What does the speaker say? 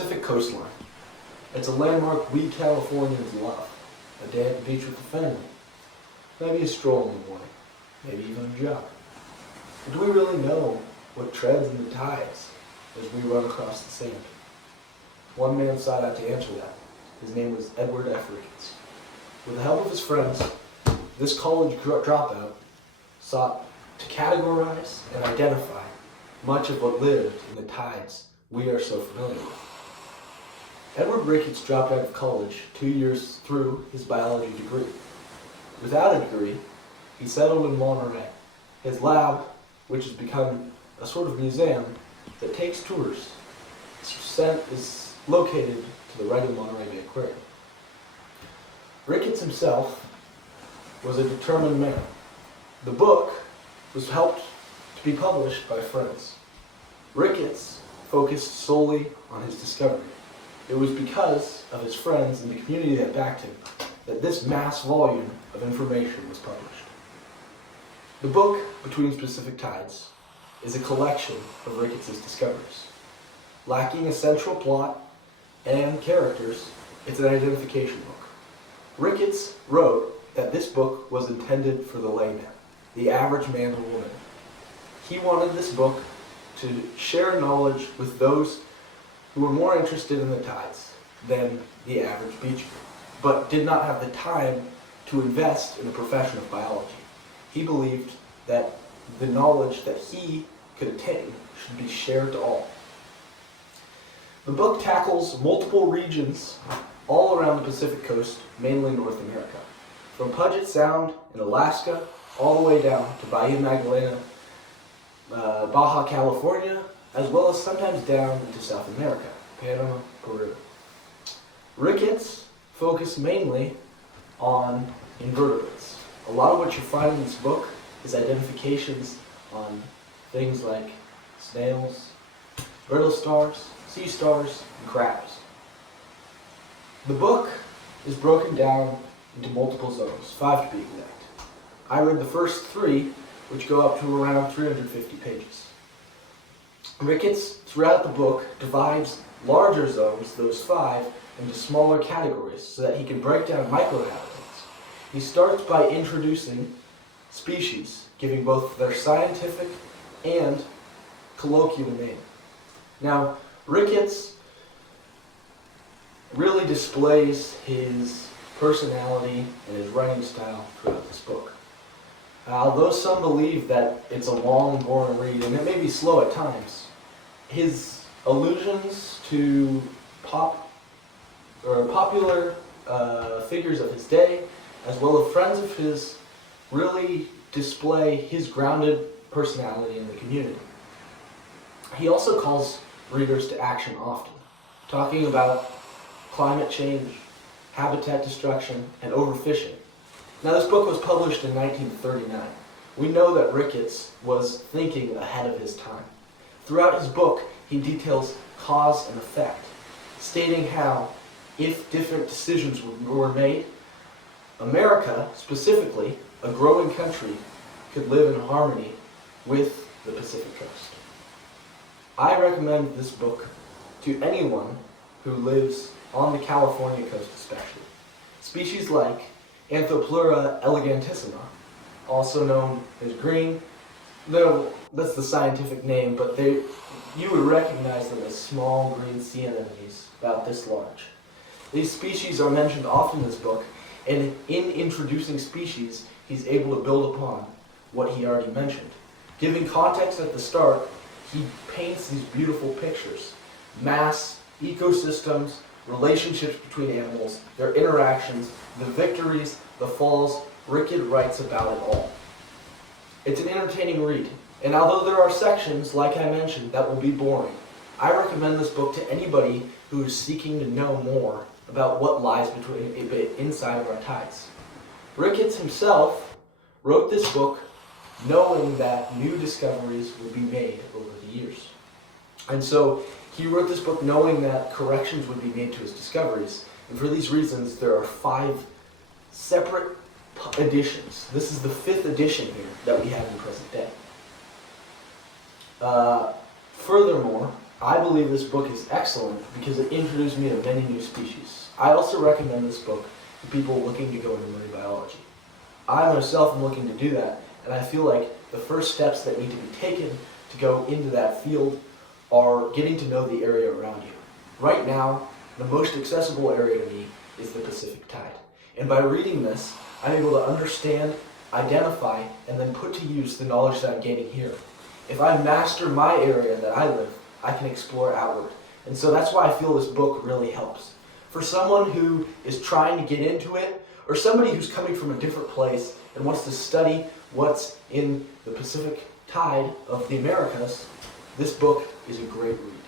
Pacific coastline. It's a landmark we Californians love. A day at the beach with the family. Maybe a stroll in the morning. Maybe even a jog. But do we really know what treads in the tides as we run across the sand? One man sought out to answer that. His name was Edward F. Ricketts. With the help of his friends, this college dropout sought to categorize and identify much of what lived in the tides we are so familiar with. Edward Ricketts dropped out of college 2 years through his biology degree. Without a degree, he settled in Monterey. His lab, which has become a sort of museum that takes tours, is located to the right of Monterey Bay Aquarium. Ricketts himself was a determined man. The book was helped to be published by friends. Ricketts focused solely on his discovery. It was because of his friends and the community that backed him that this mass volume of information was published. The book, Between Pacific Tides, is a collection of Ricketts' discoveries. Lacking a central plot and characters, it's an identification book. Ricketts wrote that this book was intended for the layman, the average man or woman. He wanted this book to share knowledge with those who were more interested in the tides than the average beacher, but did not have the time to invest in the profession of biology. He believed that the knowledge that he could attain should be shared to all. The book tackles multiple regions all around the Pacific coast, mainly North America, from Puget Sound in Alaska all the way down to Bahia Magdalena, Baja California, as well as sometimes down into South America, Panama, Peru. Ricketts focused mainly on invertebrates. A lot of what you find in this book is identifications on things like snails, brittle stars, sea stars, and crabs. The book is broken down into multiple zones, 5 to be exact. I read the first 3, which go up to around 350 pages. Ricketts, throughout the book, divides larger zones, those 5, into smaller categories so that he can break down microhabitats. He starts by introducing species, giving both their scientific and colloquial name. Now, Ricketts really displays his personality and his writing style throughout this book. Although some believe that it's a long, boring read, and it may be slow at times, his allusions to popular figures of his day, as well as friends of his, really display his grounded personality in the community. He also calls readers to action often, talking about climate change, habitat destruction, and overfishing. Now, this book was published in 1939. We know that Ricketts was thinking ahead of his time. Throughout his book, he details cause and effect, stating how, if different decisions were made, America, specifically, a growing country, could live in harmony with the Pacific coast. I recommend this book to anyone who lives on the California coast especially. Species like Anthopleura elegantissima, also known as green, that's the scientific name, but you would recognize them as small green sea anemones about this large. These species are mentioned often in this book, and in introducing species, he's able to build upon what he already mentioned. Giving context at the start, he paints these beautiful pictures. Mass, ecosystems, relationships between animals, their interactions, the victories, the falls. Ricketts writes about it all. It's an entertaining read, and although there are sections, like I mentioned, that will be boring, I recommend this book to anybody who is seeking to know more about what lies inside of our tides. Ricketts himself wrote this book knowing that new discoveries would be made over the years. And so he wrote this book knowing that corrections would be made to his discoveries. And for these reasons, there are 5 separate editions. This is the 5th edition here that we have in present day. Furthermore, I believe this book is excellent because it introduced me to many new species. I also recommend this book to people looking to go into marine biology. I myself am looking to do that, and I feel like the first steps that need to be taken to go into that field are getting to know the area around you. Right now, the most accessible area to me is the Pacific Tide. And by reading this, I'm able to understand, identify, and then put to use the knowledge that I'm gaining here. If I master my area that I live, I can explore outward. And so that's why I feel this book really helps. For someone who is trying to get into it, or somebody who's coming from a different place and wants to study what's in the Pacific Tide of the Americas, this book is a great read.